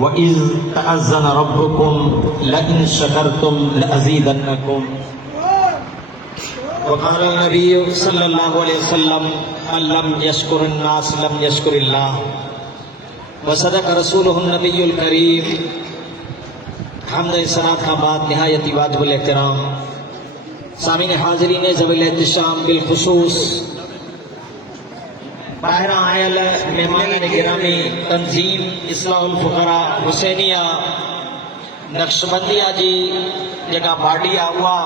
वइज़ तअज़्ज़न रब्बुकुम line शकरतुम लअज़ीदन्नकुम वक़ाल नबी सल्लल्लाहु अलैहि वसल्लम लम यशकुरुन्नास लम यशकुरिल्लाह वसदक रसूलुहुन नबियुल करीम। हम्द सनात का बाद निहायती वाजिबुल एहतराम सामीन हाज़रीन ज़वील एहतिशाम बिलखुसूस बाहर आयल मेहमान गिरामी तंजीम इस्लाहुल फुक़रा हुसैनिया नक्शबंदिया जी जेका पार्टी हुआ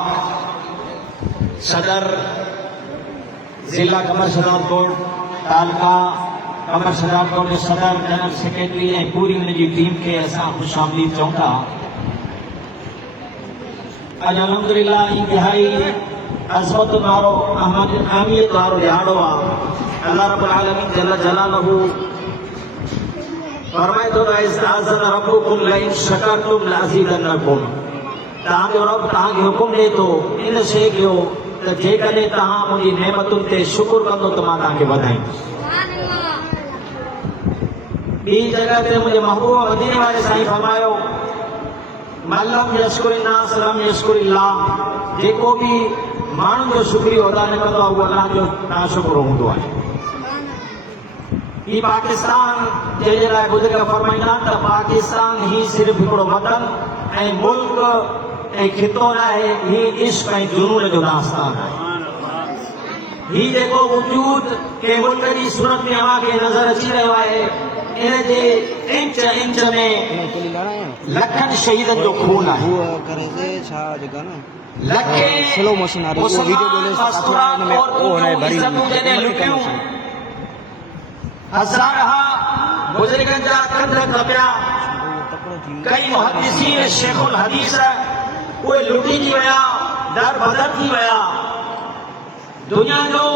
सदर जिला कमर शदाबकोट तालका कमर शदाबकोट जो सदर जनरल सेक्रेटरी ऐं पूरी उनकी टीम के असां खुश आमदीद चऊं था। अज अल्हम्दुलिल्लाह इंतहाई अज़मत वारो अहमियत वारो ॾियारो आहे। अल्लाह रब्बुल आलमीन जल्ल जलालहू फरमाए थो त इज़्ताज़न रब्बुकुम लइन शकरतुम लअज़ीदन्नकुम। तव्हांजो रब तव्हांखे हुकुम ॾे थो इन शइ कयो त जेकॾहिं तव्हां मुंहिंजी नेमतुनि ते शुक्र कंदो त मां तव्हांखे वधाईंदुसि। ॿी जगह ते मुंहिंजे महबूब मदीने वारे साईं फरमायो मन लम यशकुरिन्नास लम यशकुरिल्लाह। जेको बि माण्हुनि जो शुक्रियो अदा न कंदो आहे उहो अल्लाह जो नाशुक्र हूंदो आहे। ही पाकिस्तान जंहिंजे लाइ बुज़ुर्ग फरमाईंदा त पाकिस्तान ही सिर्फ़ हिकिड़ो वतन ऐं मुल्क ऐं खितो न आहे, ही इश्क ऐं जुनून जो दास्तान आहे। ही जेको वजूद के मुल्क जी सूरत में अव्हांखे नज़र अची रहियो आहे इन जे इंच इंच में लखनि शहीदनि जो खून आहे। लखे मुसलमान मस्तूरात औरतूं जूं इज़तूं जॾहिं लुटियूं, हज़ारहा बुज़ुर्गनि जा कंध दॿिया, कई मुहद्दिसीन शेखुल हदीस उहे लुटिजी विया, दर बदर थी विया। दुनिया जो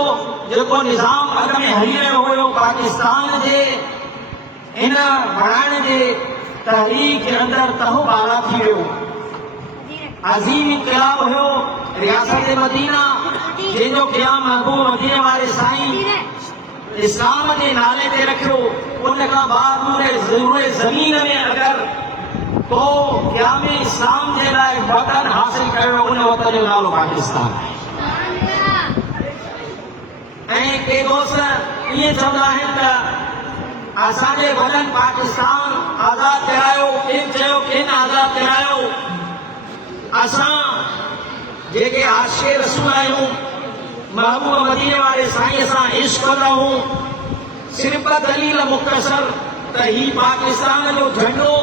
जेको निज़ाम अॻ में हली रहियो हुयो पाकिस्तान जे इन बणाइण जे तहरीक जे अंदरि तहो बाला थी वियो। अज़ीम इनक़लाब हुयो रियासत मदीना जंहिंजो क़याम महबूब मदीने वारे साईं इस्लाम जे नाले ते रखियो। उन खां बाद पूरे ज़मीन में अगरि को क़याम इस्लाम जे लाइ वतन हासिल कयो उन वतन जो नालो पाकिस्तान आहे। ऐं के दोस्त इएं चवंदा आहिनि त असांजे वॾनि पाकिस्तान आज़ाद करायो, केरु चयो केरु आज़ाद करायो। असां जेके आशिक़े रसूल आहियूं महबूब मदीने वारे साईं सां इश्क कंदा आहियूं, सिर्फ़ दलील मुख़्तसर त ही पाकिस्तान जो झंडो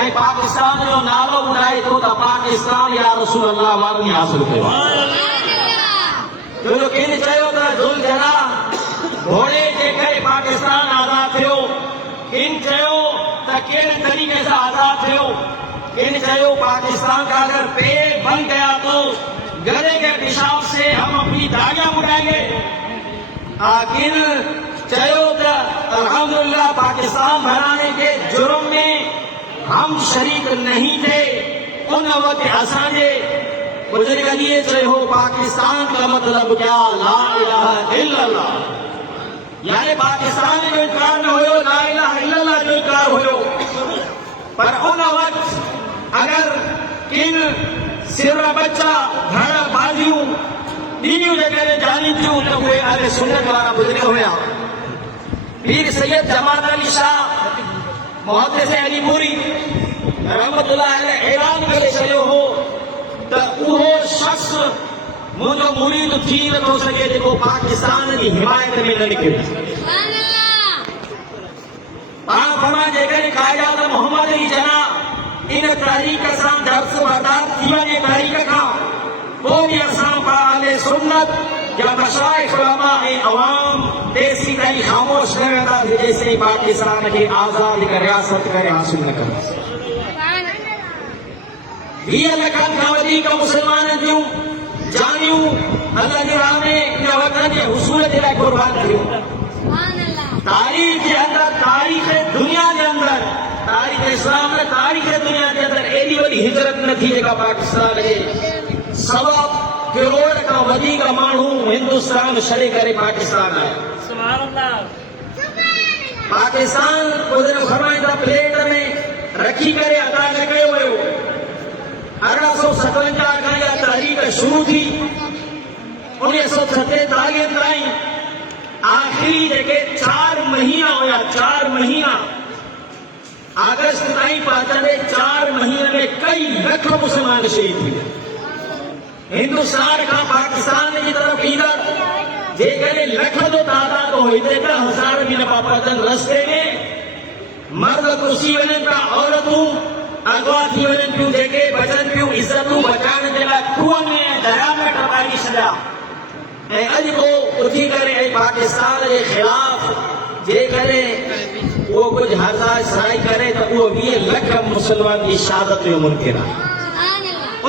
ऐं पाकिस्तान जो नालो ॿुधाए थो त पाकिस्तान या रसूल अल्लाह वारनि हासिल कयो आहे। छो जो केरु चयो त ज़ुल जना घोड़े जे करे पाकिस्तान आज़ाद थियो, किन चयो त कहिड़े तरीक़े सां आज़ाद थियो, किन चयो पाकिस्तान का अगर पेट बन गया तो गधे के पेशाब से हम अपनी दाढ़ियां उड़ाएंगे। किन चयो त अल्हम्दुलिल्लाह पाकिस्तान बनाने के जुर्म में हम शरीक नहीं थे। उन वक़्त असांजे बुजुर्गनि इहे चयो पाकिस्तान का मतलब क्या, ला इलाहा इल्लल्लाह। यानी पाकिस्तान जो इनकार न हुयो, ला इलाहा इल्लल्लाह जो इनकार हुयो। पर उन वक़्त अगर किन सिर बच्चा धड़ बाजियूं दीनियूं जेकॾहिं जारी थियूं त उहे अहले सुन्नत वारा बुज़ुर्ग हुया। पीर सैयद जमात अली शाह मुहद्दिस अलीपुरी रहमतुल्लाह अलैह ऐलान करे छॾियो हो त उहो शख़्स मुंहिंजो मुरीद थी नथो सघे जेको पाकिस्तान जी हिमायत में न निकिरे। पाण फरमाए जेकॾहिं कायदात मोहम्मद अली जना इन तहरीक सां दर्स बर्दार थी वञे तहरीक खां पोइ बि असां अहले सुन्नत या मशाइख़ उलमा ऐं अवाम तेसीं ताईं ख़ामोश न वेंदासीं जेसीं पाकिस्तान खे आज़ाद रियासत करे हासिल न कंदासीं। 20 लखनि खां वधीक मुस्लमाननि जूं जानियूं अल्लाह जे राह में इन वतन जे हुसूल जे लाइ क़ुर्बान थियूं। तारीख़ जे अंदरि, तारीख़ दुनिया जे अंदरि, तारीख़ इस्लाम में तारीख़ दुनिया के अंदर एडी वडी हिजरत न थी जेका पाकिस्तान जे 1.25 करोड़ का वधीक माण्हू हिंदुस्तान छॾे करे पाकिस्तान आया। पाकिस्तान फरमाईंदा प्लेट में रखी रखी करे अदा न कयो वियो। 1857 खां इहा तहरीक शुरू थी। 1947 ताईं आख़िरी जेके 4 महीना हुया, 4 महीना अगस्त ताईं पहुचंदे 4 महीने में कई लख मुस्लमान शहीद थी विया। हिंदुस्तान खां पाकिस्तान जी तरफ़ ईंदड़ जेकॾहिं लख जो तादाद हो, हिते 10,000 बि न पिया पहुचनि। रस्ते में मर्द घुसी वञनि पिया, औरतूं अगवा थी वञनि पियूं, जेके बचनि पियूं इज़तूं बचाइण जे लाइ खूहनि में ऐं दरिया में टपाए छॾिया। ऐं अॼु को उथी करे ऐं पाकिस्तान जे ख़िलाफ़ जेकॾहिं उहो कुझु हज़ार करे त उहो 20 लख मुस्लमान जी शहादत जो मुनकिर आहे।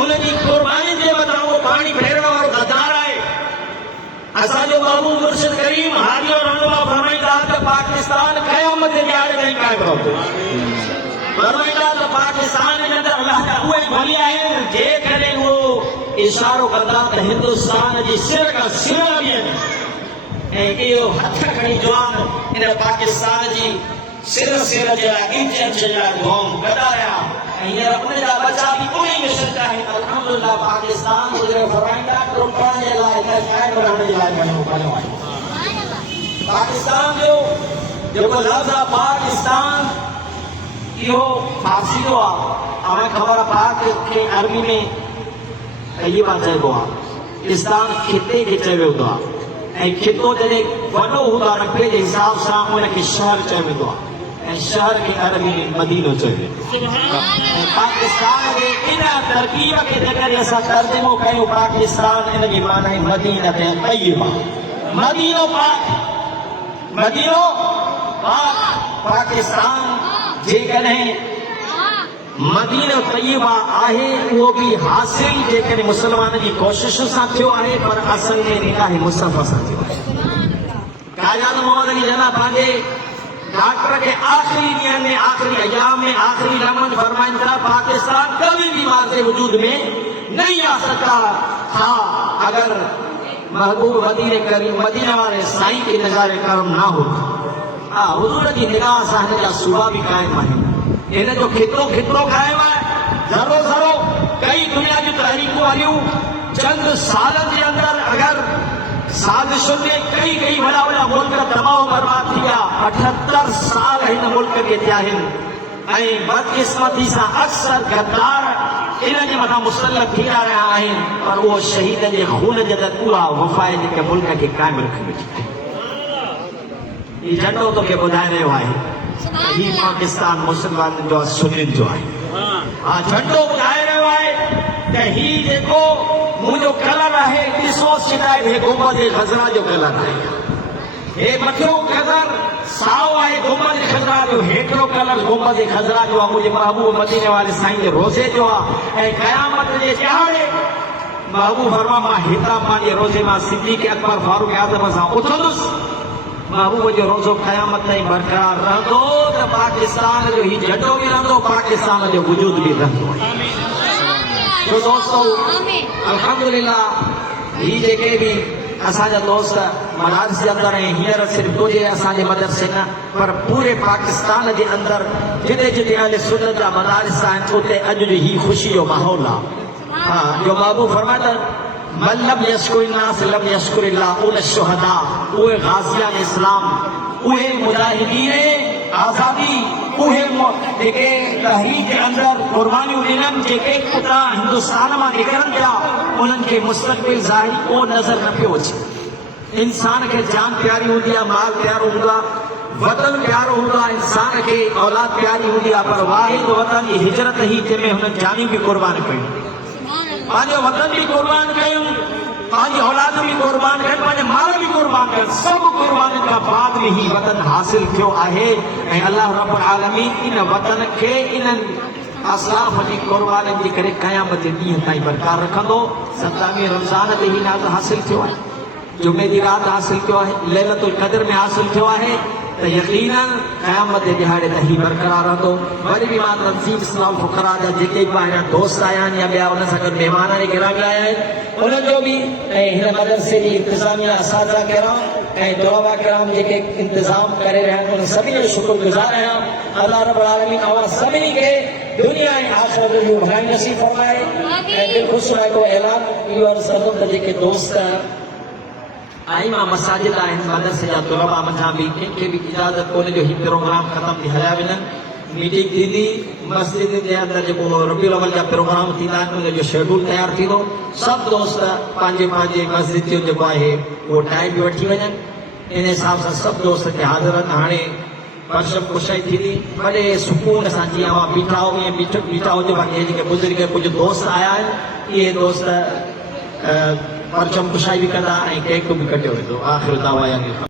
उनजी क़ुर्बानी जे मथां उहो पाणी फेरण वारो गद्दार आहे। असांजो महबूब मुर्शिद करीम हादियो रहनुमा फरमाईंदा त पाकिस्तान क़यामत जे ॾियारे ताईं क़ाइम रहंदो। फरमाईंदा त पाकिस्तान जे अंदरि अलाह जा उहे वली आहिनि जेकॾहिं उहो इशारो कंदा त हिंदुस्तान जी सिर खां सिर बीहनि ऐं इहो हथ खणी जवान इन पाकिस्तान जी सिर जे लाइ इंच जे लाइ दुआऊं कंदा रहिया। ऐं हींअर उन जा बचा बि उन ई मिशन जा आहिनि। अल्हम्दुलिल्लाह पाकिस्तान गुज़िरियल फरमाईंदा टुटण जे लाइ क़ाइम रहण जे लाइ घणो कयो आहे। पाकिस्तान जो जेको लफ़्ज़ आहे पाकिस्तान, इहो फारसी जो आहे। हमें ख़बर आहे पाक खे अरबी में तय्यबा चइबो आहे। इस्तान खिते खे चयो वेंदो आहे ऐं खितो जॾहिं वॾो हूंदो आहे रक़बे जे हिसाब सां उनखे शहर चयो वेंदो आहे ऐं शहर खे अरबी में मदीनो चयो वेंदो आहे। ऐं पाकिस्तान जे इन तरकीब खे जेकॾहिं असां तर्जुमो कयूं, पाकिस्तान इन जी माना आहे मदीनत तय्यबा, मदीनो पाक, मदीनो पाक। पाकिस्तान जेकॾहिं मदीनो तय्यबा आहे, उहो बि हासिल जेकॾहिं मुस्लमान जी कोशिश सां थियो आहे, पर असल में निगाह मुस्तफ़ा सां थियो आहे। कायनात मोहम्मद अली जना पंहिंजे डॉक्टर खे आख़िरी ॾींहंनि में, आख़िरी अयाम में, आख़िरी लम्हनि फरमाइनि था पाकिस्तान कभी भी वाज़े वजूद में नहीं आ सकता था अगर महबूब मदीने करीम मदीना वाले साईं के नज़ारे करम ना हो। हा, हुज़ूर जी निगाह सां हिन जा सूबा बि क़ाइमु आहिनि। इन जो खितो क़ाइमु आहे। ज़रो ज़रो कई दुनिया जूं तहरीकूं हलियूं। चंद सालनि जे अंदरि अगरि साज़िशुनि में कई वॾा मुल्क तबाह बर्बाद थी विया। 78 साल हिन मुल्क खे थिया आहिनि ऐं बदकिस्मती सां अक्सर गद्दार इन जे मथां मुसलत थी रहिया आहिनि, पर उहो शहीद जे खून जे उहा वफ़ाए जेके मुल्क खे क़ाइमु रखी वेठी आहे। हीउ झंडो तोखे ॿुधाए रहियो आहे ही पाकिस्तान मुसलमाननि जो सुन्नियुनि जो आहे। हा, झंडो ॿुधाए रहियो आहे त ही जेको मुंहिंजो कलर आहे, ॾिसो शिकायत हे गुंबद ख़ज़रा जो कलर आहे। हे मथियों कलर साओ आहे गुंबद ख़ज़रा जो, हेठियों कलर गुंबद ख़ज़रा जो आहे। मुंहिंजे महबूब मदीने वाले साईं जे रोज़े जो आहे। ऐं क़यामत जे ॾियारे महबूब फरमा मां हितां पंहिंजे रोज़े मां सिद्दीक़ अकबर फारूक आज़म सां उथंदुसि। महबूब जो रोज़ो क़यामत ताईं बरक़रार रहंदो त पाकिस्तान जो ही झंडो बि रहंदो, पाकिस्तान जो वजूद बि रहंदो। तो दोस्तों अल्हम्दुलिल्लाह ही जेके बि असांजा दोस्त मदारिस जे अंदरि ऐं हींअर सिर्फ़ु तुंहिंजे असांजे मदरसे न पर पूरे पाकिस्तान जे अंदरि जिते जिते अहले सुन्नत जा मदारिस आहिनि, उते अॼु जी ही ख़ुशी जो माहौल आहे। हा, जो महबूब फरमाइनि मन लम यश्कुरिन्नास लम यश्कुरिल्लाह, उन शुहदा, उहे गाज़ियान इस्लाम, उहे मुजाहिदीन आज़ादी, उहे जेके तहरीक जे अंदरि क़ुर्बानियूं ॾिननि, जेके उतां हिंदुस्तान मां निकिरनि पिया, उन्हनि खे मुस्तक़बिल ज़ाहिरी को नज़र न पियो अचे। इंसान खे जान प्यारी हूंदी आहे, माल प्यारो हूंदो आहे, वतन प्यारो हूंदो आहे, इंसान खे औलाद प्यारी हूंदी आहे, पर वाहिद वतन जी हिजरत ई जंहिंमें हुननि जानियूं बि क़ुर्बान कयूं, पंहिंजो वतन बि क़ुर्बान कयूं, पंहिंजी औलाद बि क़ुर्बान कनि, पंहिंजे माल बि क़ुर्बान कनि। सभु क़ुर्बानी खां बाद में ही वतन हासिल थियो आहे ऐं अल्लाह रब्बुल आलमीन इन वतन खे इन्हनि असलाफ जी क़ुर्बानी जे करे क़यामत जे ॾींहं ताईं बरक़रार रखंदो। 27 रमज़ान ते ही नाज़ हासिल थियो आहे, जुमे जी राति हासिल थियो आहे, लैलतुल क़द्र में हासिल थियो आहे त यकीनन क़यामत जे ॾिहाड़े ते ही बरक़रार रहंदो। वरी बि मां तंज़ीम इस्लाम फ़ुक़रा जा जेके बि ॿाहिरां दोस्त आया आहिनि या ॿिया उन सां गॾु महिमान गिरामी आया आहिनि, उन्हनि जो बि ऐं हिन मदरसे जी इंतिज़ामिया असातिज़ा किराम ऐं दुआवा किराम जेके इंतज़ाम करे रहिया आहिनि, उन सभिनी जो शुक्रगुज़ार आहियां। अल्लाह रब्बुल आलमीन अवां सभिनी खे दुनिया ऐं आख़िरत जो भलाई नसीब फरमाए ऐं दिलि ख़ुशि लाइ को ऐलान इहो अर्ज़ु कंदुमि त जेके दोस्त आईमा मसाजिद आहिनि मदरसे जा तुलबा मथां बि कंहिंखे बि इजाज़त कोन्हे जो हीउ प्रोग्राम ख़तमु थी हलिया वञनि मीटिंग थींदी मस्जिद जे अंदरि जेको रबीउल अव्वल जा प्रोग्राम थींदा आहिनि उनजो शेड्यूल तयारु थींदो सभु दोस्त पंहिंजे पंहिंजे मस्जिद जो जेको आहे उहो टाइम बि वठी वञनि इन हिसाब सां सभु दोस्त खे हाज़िर आहिनि हाणे परशम कुशाई थींदी वॾे सुकून सां जीअं अवां बीठा हो ईअं बीठा हुजो बाक़ी हे जेके बुज़ुर्ग कुझु दोस्त आया आहिनि इहे दोस्त परचम कुशाई बि कंदा ऐं केक बि कटियो वेंदो आख़िर दावा